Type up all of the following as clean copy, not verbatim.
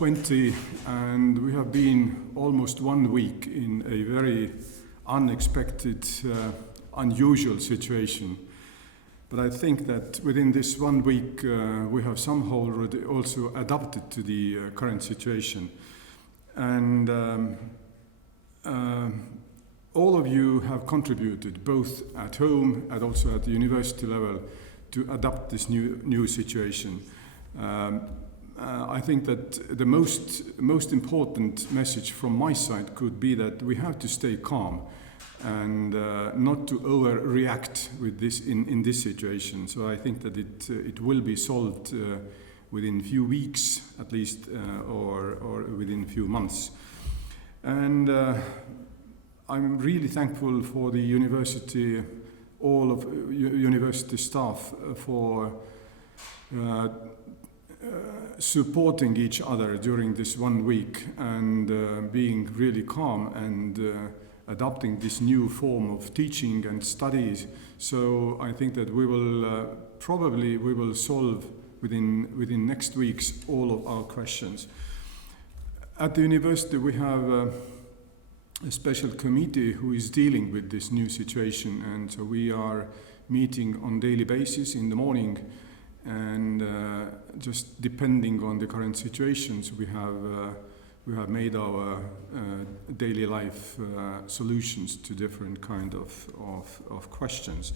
2020, and we have been almost 1 week in a very unexpected, unusual situation. But I think that within this 1 week, we have somehow already also adapted to the current situation. And all of you have contributed, both at home and also at the university level, to adapt this new situation. I think that the most important message from my side could be that we have to stay calm and not to overreact with this in this situation. So I think that it will be solved within few weeks at least, or within few months. And I'm really thankful for the university, all of university staff for supporting each other during this 1 week and being really calm and adopting this new form of teaching and studies. So I think that we will probably solve within next weeks all of our questions. At the university we have a special committee who is dealing with this new situation, and so we are meeting on daily basis in the morning, and just depending on the current situations we have made our daily life solutions to different kind of questions.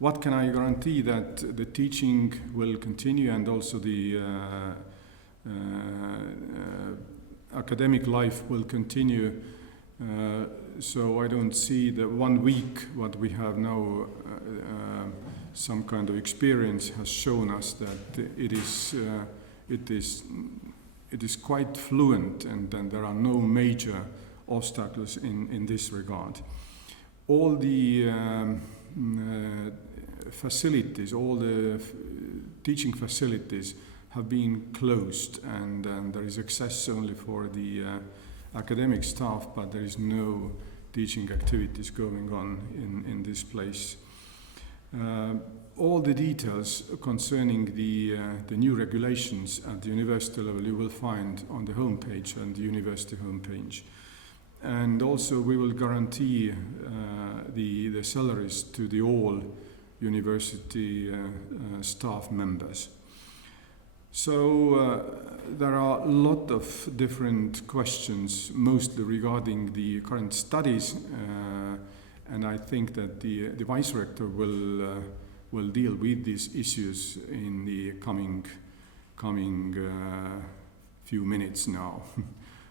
What can I guarantee? That the teaching will continue, and also the academic life will continue. So I don't see the 1 week what we have now, some kind of experience has shown us that it is quite fluent, and then there are no major obstacles in this regard. All the facilities, all the teaching facilities have been closed, and there is access only for the academic staff, but there is no teaching activities going on in this place. All the details concerning the new regulations at the university level you will find on the homepage and the university homepage. And also we will guarantee the salaries to the all university staff members. So there are a lot of different questions, mostly regarding the current studies, and I think that the Vice Rector will deal with these issues in the coming few minutes now.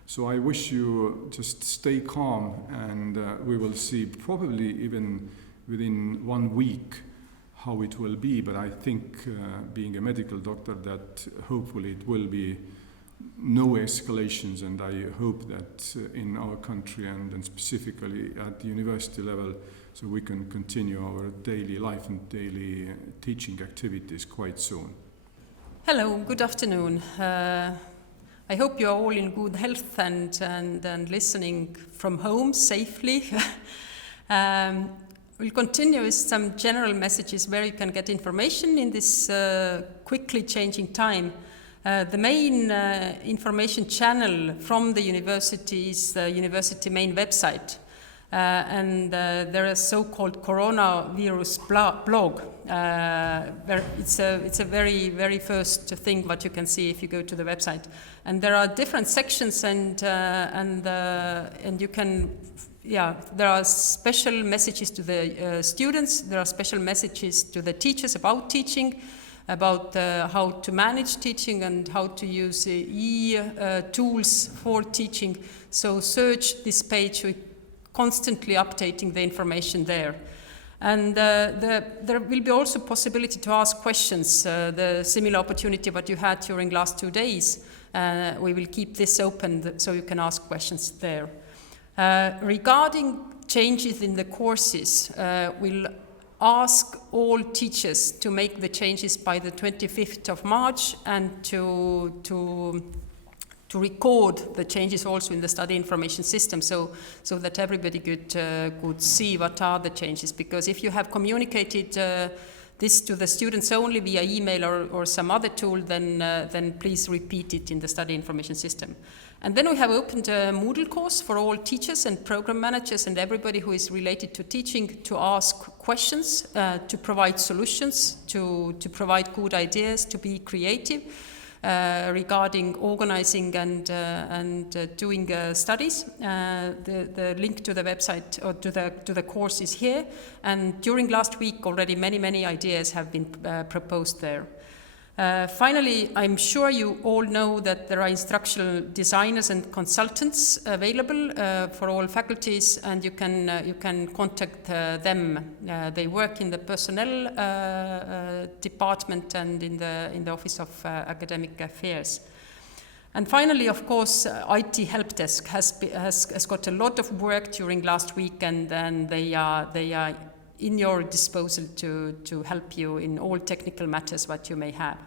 So I wish you just stay calm, and we will see probably even within 1 week how it will be, but I think being a medical doctor that hopefully it will be no escalations, and I hope that in our country and specifically at the university level, so we can continue our daily life and daily teaching activities quite soon. Hello, good afternoon. I hope you are all in good health and listening from home safely. We'll continue with some general messages where you can get information in this quickly changing time. The main information channel from the university is the university main website. And there is so-called coronavirus blog. Where it's a very, very first thing what you can see if you go to the website. And there are different sections, and you can. Yeah, there are special messages to the students, there are special messages to the teachers about teaching, about how to manage teaching and how to use tools for teaching. So search this page, we're constantly updating the information there. And there will be also possibility to ask questions, the similar opportunity what you had during last 2 days. We will keep this open so you can ask questions there. Regarding changes in the courses, we'll ask all teachers to make the changes by the 25th of March and to record the changes also in the study information system so that everybody could see what are the changes. Because if you have communicated this to the students only via email or some other tool, then please repeat it in the study information system. And then we have opened a Moodle course for all teachers and program managers and everybody who is related to teaching to ask questions, to provide solutions, to provide good ideas, to be creative regarding organizing and doing studies. The link to the website or to the course is here. And during last week already many ideas have been proposed there. Finally, I'm sure you all know that there are instructional designers and consultants available for all faculties, and you can contact them. They work in the personnel department and in the Office of Academic Affairs. And finally, of course, IT Help Desk has got a lot of work during last week, and they are in your disposal to help you in all technical matters what you may have.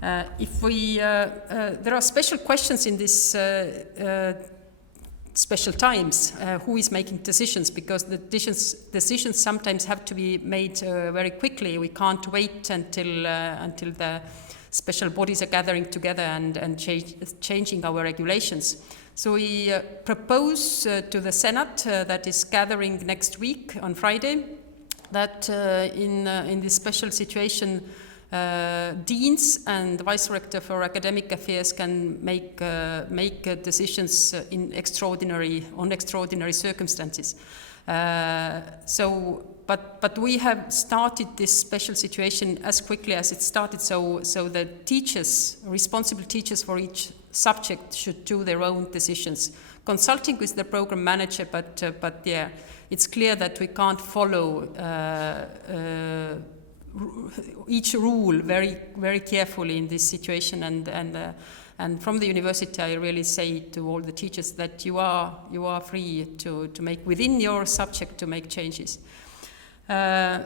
There are special questions in this special times. Who is making decisions? Because the decisions sometimes have to be made very quickly. We can't wait until the special bodies are gathering together and changing our regulations. So we propose to the Senate that is gathering next week on Friday that in this special situation deans and Vice Rector for Academic Affairs can make decisions on extraordinary circumstances. But we have started this special situation as quickly as it started, so the teachers, responsible teachers for each subject should do their own decisions, consulting with the program manager, but yeah, it's clear that we can't follow each rule very, very carefully in this situation, and from the university I really say to all the teachers that you are free to make within your subject to make changes. And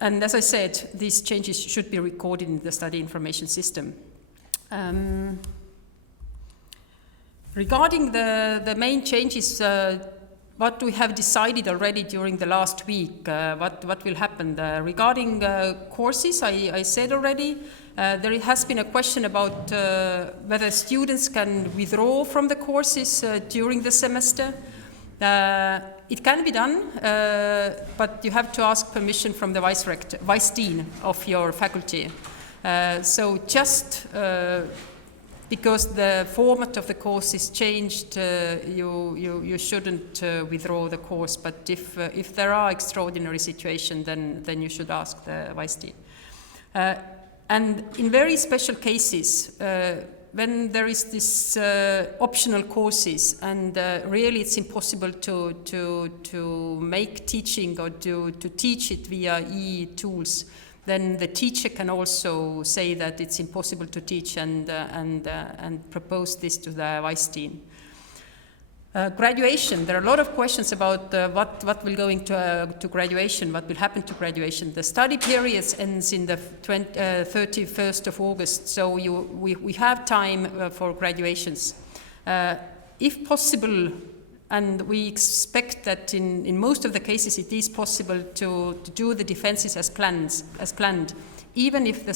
as I said, these changes should be recorded in the study information system. Regarding the main changes, what we have decided already during the last week, what will happen. Regarding courses, I said already, there has been a question about whether students can withdraw from the courses during the semester. It can be done, but you have to ask permission from the Vice Dean of your faculty. So just because the format of the course is changed, you shouldn't withdraw the course. But if there are extraordinary situations, then you should ask the Vice Dean. And in very special cases, when there is this optional courses and really it's impossible to make teaching or to teach it via e-tools, then the teacher can also say that it's impossible to teach and propose this to the Vice Dean. Graduation, there are a lot of questions about what will go into graduation, what will happen to graduation. The study period ends in the 31st of August, so we have time for graduations. If possible, and we expect that in most of the cases it is possible to do the defenses as planned, even if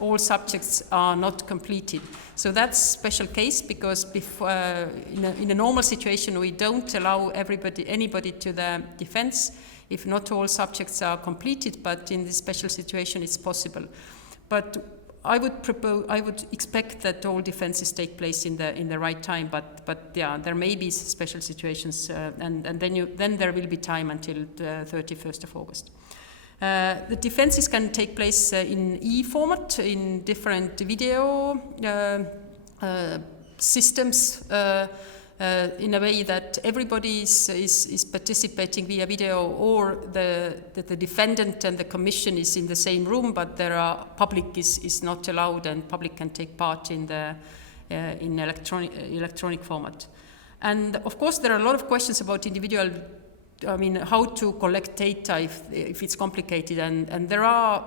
all subjects are not completed. So that's a special case because in a normal situation we don't allow anybody to the defense if not all subjects are completed, but in this special situation it's possible. But I would expect that all defenses take place in the right time, but yeah, there may be special situations, and then there will be time until the 31st of August. The defenses can take place in e-format, in different video systems, in a way that everybody is participating via video, or the defendant and the commission is in the same room, but public is not allowed, and public can take part in electronic format. And of course there are a lot of questions about individual, how to collect data if it's complicated, and there are,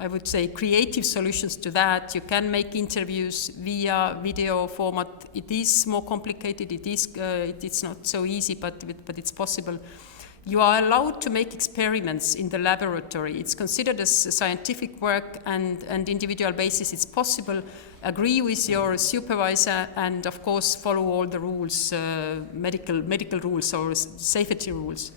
I would say, creative solutions to that. You can make interviews via video format. It is more complicated. It's not so easy, but it's possible. You are allowed to make experiments in the laboratory. It's considered as scientific work, and individual basis it's possible. Agree with your supervisor and of course follow all the rules, medical rules or safety rules.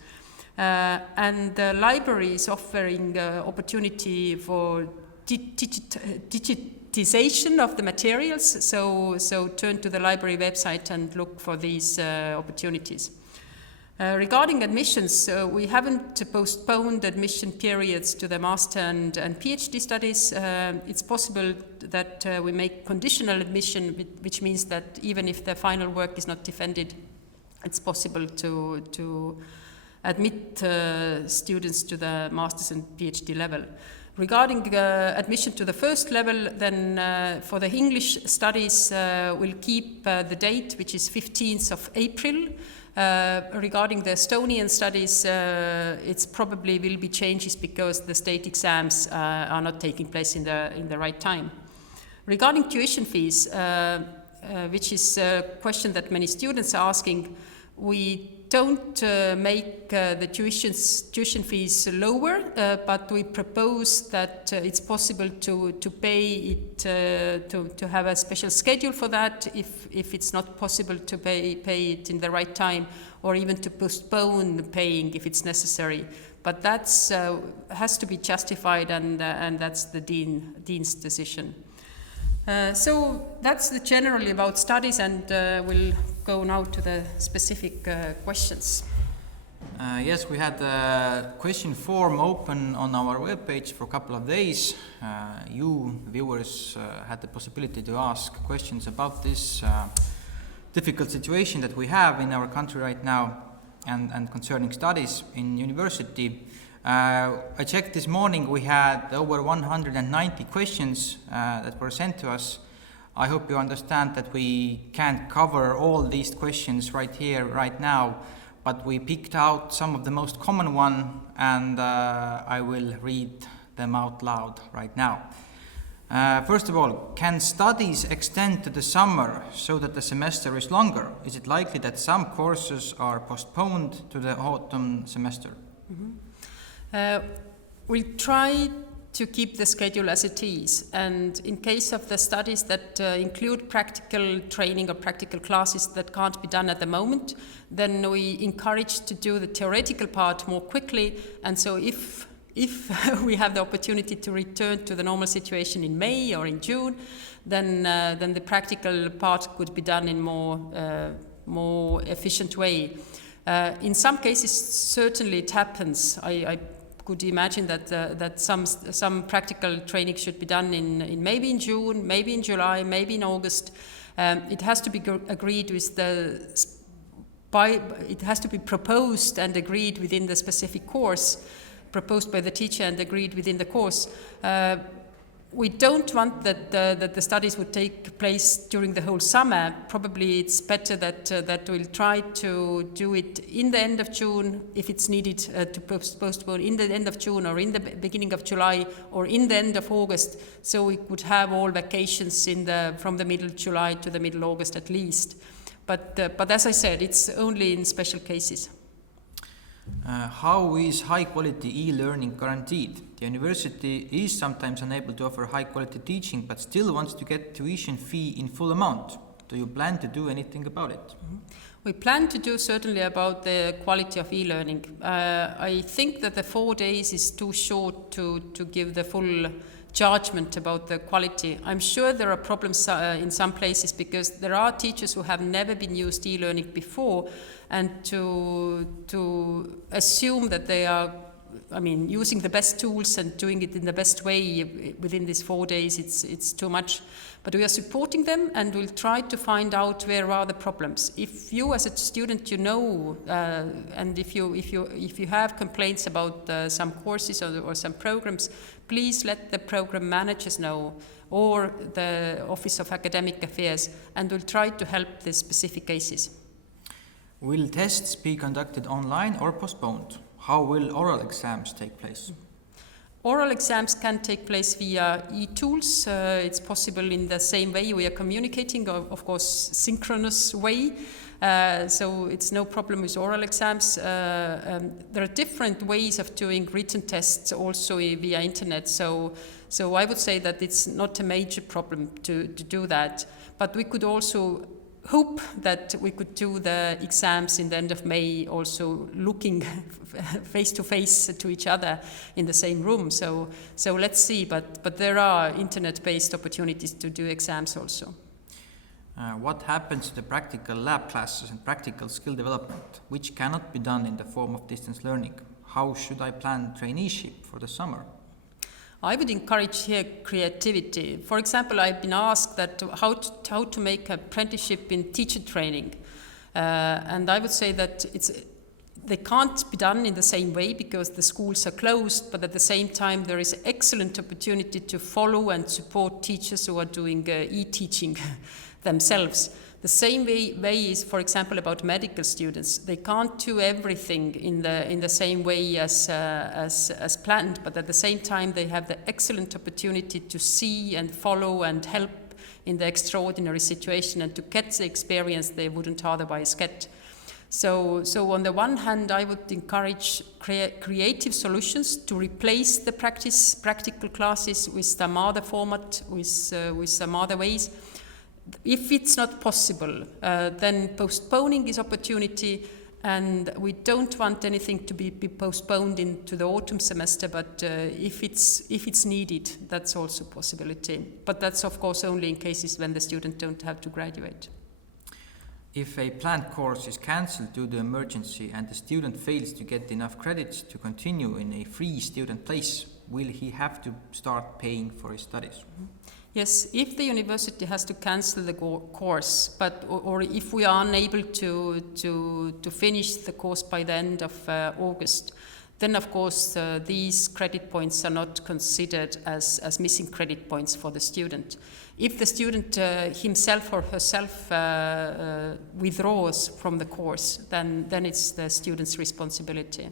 And the library is offering opportunity for digitization of the materials, so turn to the library website and look for these opportunities. Regarding admissions, we haven't postponed admission periods to the master and PhD studies. It's possible that we make conditional admission, which means that even if the final work is not defended, it's possible to admit students to the master's and PhD level. Regarding admission to the first level, then for the English studies, we'll keep the date, which is 15th of April. Regarding the Estonian studies, it's probably will be changes because the state exams are not taking place in the right time. Regarding tuition fees, which is a question that many students are asking, we don't make the tuition fees lower, but we propose that it's possible to pay it, to have a special schedule for that if it's not possible to pay it in the right time, or even to postpone paying if it's necessary. But that's has to be justified, and that's the dean's decision. So that's generally about studies, and we'll go now to the specific questions. Yes, we had a question form open on our webpage for a couple of days. You viewers had the possibility to ask questions about this difficult situation that we have in our country right now, and concerning studies in university. I checked this morning, we had over 190 questions that were sent to us. I hope you understand that we can't cover all these questions right here, right now, but we picked out some of the most common ones, and I will read them out loud right now. First of all, can studies extend to the summer so that the semester is longer? Is it likely that some courses are postponed to the autumn semester? Mm-hmm. We'll try to keep the schedule as it is, and in case of the studies that include practical training or practical classes that can't be done at the moment, then we encourage to do the theoretical part more quickly. And so if we have the opportunity to return to the normal situation in May or in June, then the practical part could be done in more efficient way. In some cases, certainly it happens. I could imagine that some practical training should be done in maybe in June, maybe in July, maybe in August. It has to be agreed with it has to be proposed and agreed within the specific course, proposed by the teacher and agreed within the course. We don't want that the studies would take place during the whole summer. Probably it's better that we'll try to do it in the end of June, if it's needed to postpone in the end of June, or in the beginning of July, or in the end of August, so we could have all vacations from the middle of July to the middle of August at least. But as I said, it's only in special cases. How is high-quality e-learning guaranteed? The university is sometimes unable to offer high-quality teaching, but still wants to get tuition fee in full amount. Do you plan to do anything about it? Mm-hmm. We plan to do certainly about the quality of e-learning. I think that the 4 days is too short to give the full judgment about the quality. I'm sure there are problems in some places, because there are teachers who have never been used e-learning before, and to assume that they are, using the best tools and doing it in the best way within these 4 days, it's too much. But we are supporting them, and we'll try to find out where are the problems. If you as a student, and if you have complaints about some courses or some programs, please let the program managers know, or the Office of Academic Affairs, and we'll try to help the specific cases. Will tests be conducted online or postponed? How will oral exams take place? Oral exams can take place via e-tools. It's possible in the same way we are communicating, of course, synchronous way. So it's no problem with oral exams. There are different ways of doing written tests also via internet. So I would say that it's not a major problem to do that. But we could also hope that we could do the exams in the end of May also looking face to face to each other in the same room. So let's see, but there are internet-based opportunities to do exams also. What happens to the practical lab classes and practical skill development, which cannot be done in the form of distance learning? How should I plan traineeship for the summer? I would encourage here creativity. For example, I've been asked that how to make apprenticeship in teacher training. And I would say that they can't be done in the same way because the schools are closed, but at the same time there is excellent opportunity to follow and support teachers who are doing e-teaching themselves. The same way is, for example, about medical students. They can't do everything in the same way as planned, but at the same time they have the excellent opportunity to see and follow and help in the extraordinary situation and to get the experience they wouldn't otherwise get. So on the one hand, I would encourage creative solutions to replace the practical classes with some other format, with some other ways. If it's not possible, then postponing is opportunity, and we don't want anything to be postponed into the autumn semester, but if it's needed, that's also a possibility. But that's of course only in cases when the student don't have to graduate. If a planned course is cancelled due to emergency and the student fails to get enough credits to continue in a free student place, will he have to start paying for his studies? Mm-hmm. Yes, if the university has to cancel the course, or if we are unable to finish the course by the end of August, then of course these credit points are not considered as missing credit points for the student. If the student himself or herself withdraws from the course, then it's the student's responsibility.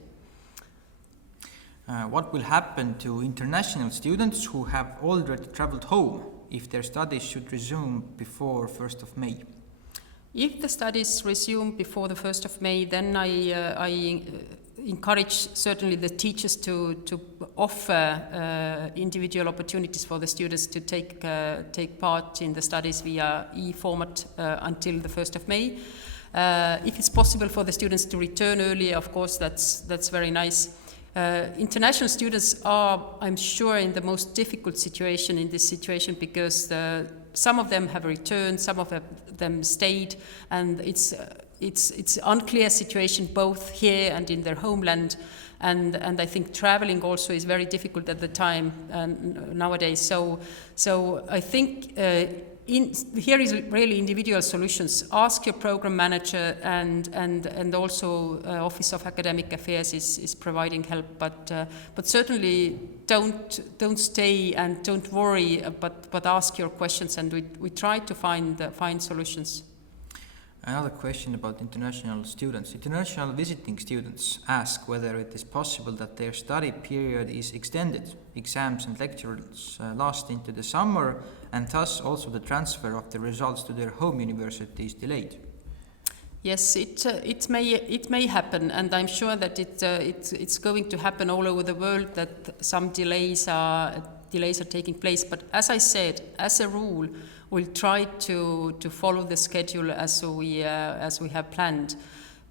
What will happen to international students who have already traveled home if their studies should resume before 1st of May? If the studies resume before the 1st of May, then I encourage certainly the teachers to offer individual opportunities for the students to take part in the studies via e-format until the 1st of May. If it's possible for the students to return earlier, of course, that's very nice. International students are, I'm sure, in the most difficult situation in this situation because some of them have returned, some of them stayed, and it's unclear situation both here and in their homeland, and I think traveling also is very difficult at the time nowadays. So I think here is really individual solutions. Ask your program manager, and also Office of Academic Affairs is providing help. But certainly don't stay and don't worry. But ask your questions, and we try to find solutions. Another question about international students. International visiting students ask whether it is possible that their study period is extended, exams and lectures last into the summer, and thus also the transfer of the results to their home university is delayed. Yes, it may happen, and I'm sure that it's going to happen all over the world, that some delays are taking place. But as I said, as a rule, we'll try to follow the schedule as we have planned.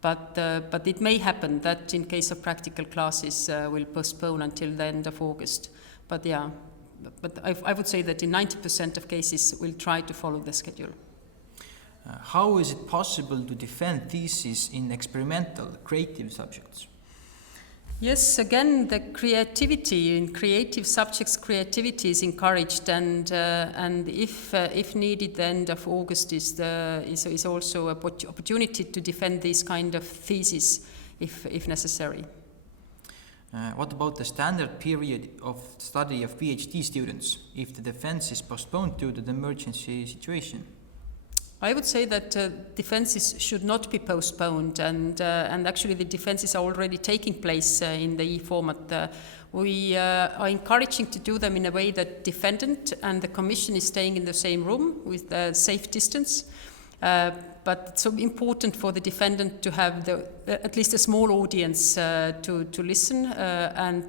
But it may happen that in case of practical classes, we'll postpone until the end of August. But yeah, but I would say that in 90% of cases, we'll try to follow the schedule. How is it possible to defend theses in experimental, creative subjects? Yes, again, the creativity in creative subjects, creativity is encouraged, and if needed, the end of August is also an opportunity to defend these kind of theses, if necessary. What about the standard period of study of PhD students if the defense is postponed due to the emergency situation? I would say that defenses should not be postponed, and actually the defenses are already taking place in the e-format. We are encouraging to do them in a way that defendant and the commission is staying in the same room with a safe distance. But it's so important for the defendant to have at least a small audience to listen,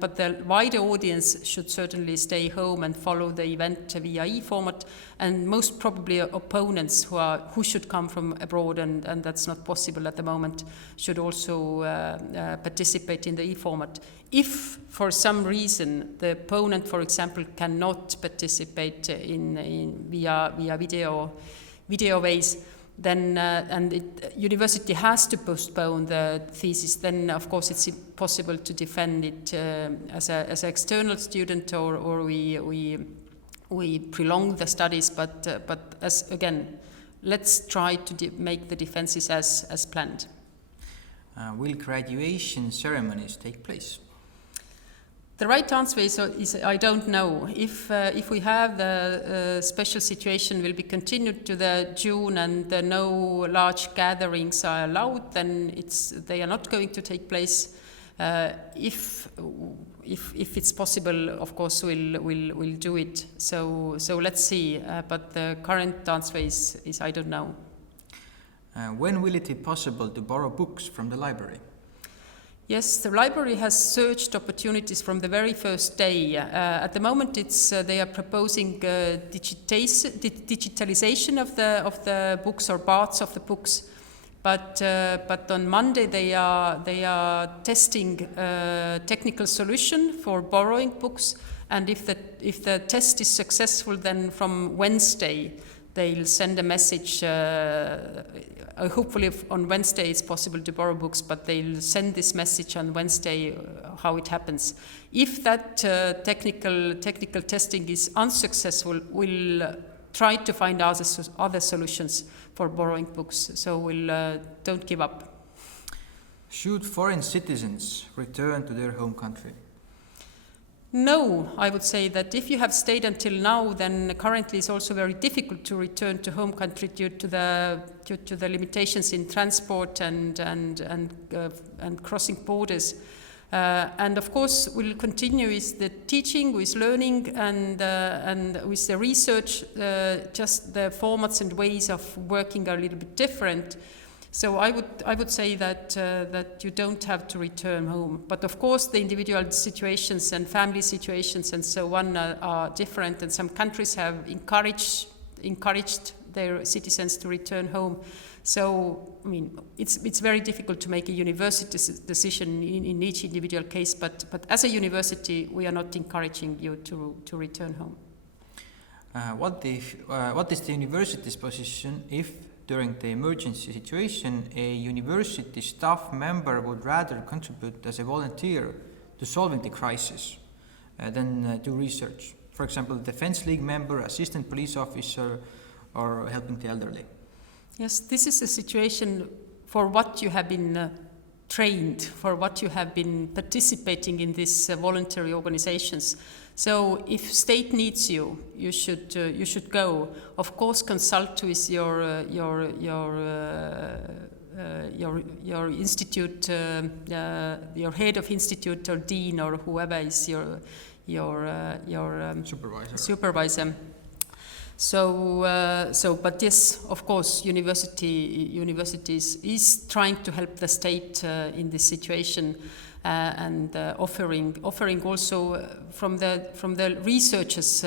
but the wider audience should certainly stay home and follow the event via e-format, and most probably opponents who should come from abroad, and that's not possible at the moment, should also participate in the e-format. If for some reason the opponent, for example, cannot participate in via video ways, then university has to postpone the thesis, then of course it's impossible to defend it as an external student, or we prolong the studies, but as again, let's try to make the defenses as planned. Will graduation ceremonies take place? The right answer is I don't know. If we have the special situation will be continued to the June and no large gatherings are allowed, then they are not going to take place. If it's possible, of course we'll do it. So let's see. But the current answer is I don't know. When will it be possible to borrow books from the library? Yes, the library has searched opportunities from the very first day. At the moment, they are proposing digitalization of the books or parts of the books, but on Monday they are testing a technical solution for borrowing books, and if the test is successful, then from Wednesday they'll send a message. Hopefully on Wednesday it's possible to borrow books, but they'll send this message on Wednesday how it happens. If that technical testing is unsuccessful, we'll try to find other solutions for borrowing books. So we'll don't give up. Should foreign citizens return to their home country? No, I would say that if you have stayed until now, then currently it's also very difficult to return to home country due to the limitations in transport and crossing borders. And of course, we'll continue with the teaching, with learning, and with the research. Just the formats and ways of working are a little bit different. So I would say that you don't have to return home. But of course, the individual situations and family situations and so on are different, and some countries have encouraged their citizens to return home. So, I mean, it's very difficult to make a university decision in each individual case, but as a university, we are not encouraging you to return home. What is the university's position if, during the emergency situation, a university staff member would rather contribute as a volunteer to solving the crisis than do research? For example, Defense League member, assistant police officer, or helping the elderly. Yes, this is a situation for what you have been trained, for what you have been participating in these voluntary organizations. So if state needs you, you should go. Of course, consult with your institute, your head of institute or dean or whoever is your supervisor. So, but yes, of course, universities is trying to help the state in this situation. And offering also from the researchers'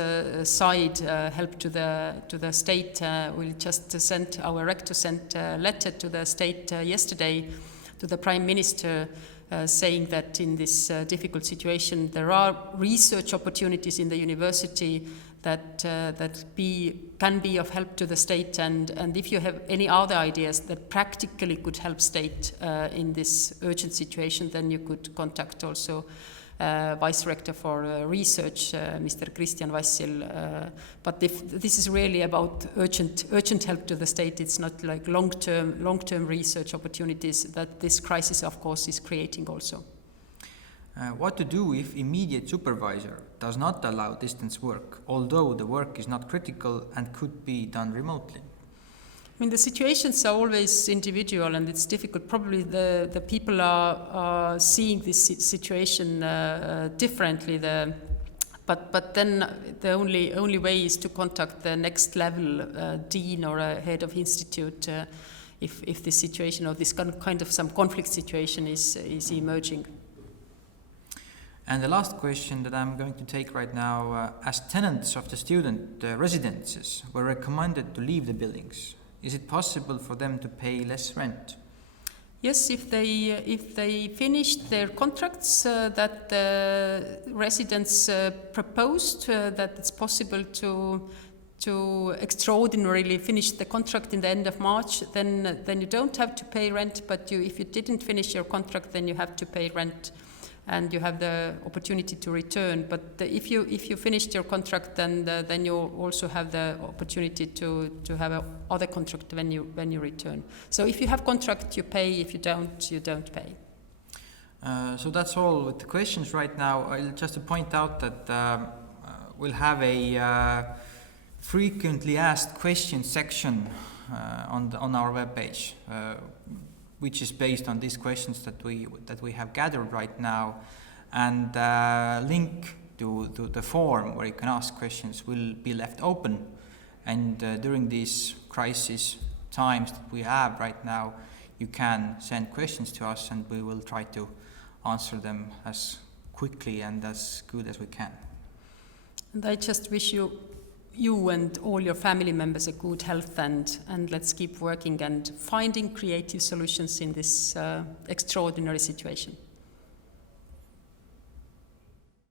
side help to the state. We'll just our rector sent a letter to the state yesterday to the Prime Minister saying that in this difficult situation there are research opportunities in the university that can be of help to the state, and if you have any other ideas that practically could help state in this urgent situation, then you could contact also Vice Rector for Research, Mr. Kristjan Vassil. But if this is really about urgent help to the state, it's not like long-term research opportunities that this crisis, of course, is creating also. What to do if immediate supervisor does not allow distance work, although the work is not critical and could be done remotely? I mean, the situations are always individual and it's difficult. Probably the people are seeing this situation differently. But then the only way is to contact the next level dean or a head of institute if this situation or this kind of some conflict situation is emerging. And the last question that I'm going to take right now, as tenants of the student residences were recommended to leave the buildings, is it possible for them to pay less rent? Yes, if they finished their contracts that the residents proposed, that it's possible to extraordinarily finish the contract in the end of March, then you don't have to pay rent. But if you didn't finish your contract, then you have to pay rent, and you have the opportunity to return. But if you finished your contract, then you also have the opportunity to have other contract when you return. So if you have contract, you pay. If you don't, you don't pay. So that's all with the questions right now. Just to point out that we'll have a frequently asked questions section on our webpage, which is based on these questions that we have gathered right now, and link to the form where you can ask questions will be left open. And during these crisis times that we have right now, you can send questions to us, and we will try to answer them as quickly and as good as we can. And I just wish you and all your family members a good health, and let's keep working and finding creative solutions in this extraordinary situation.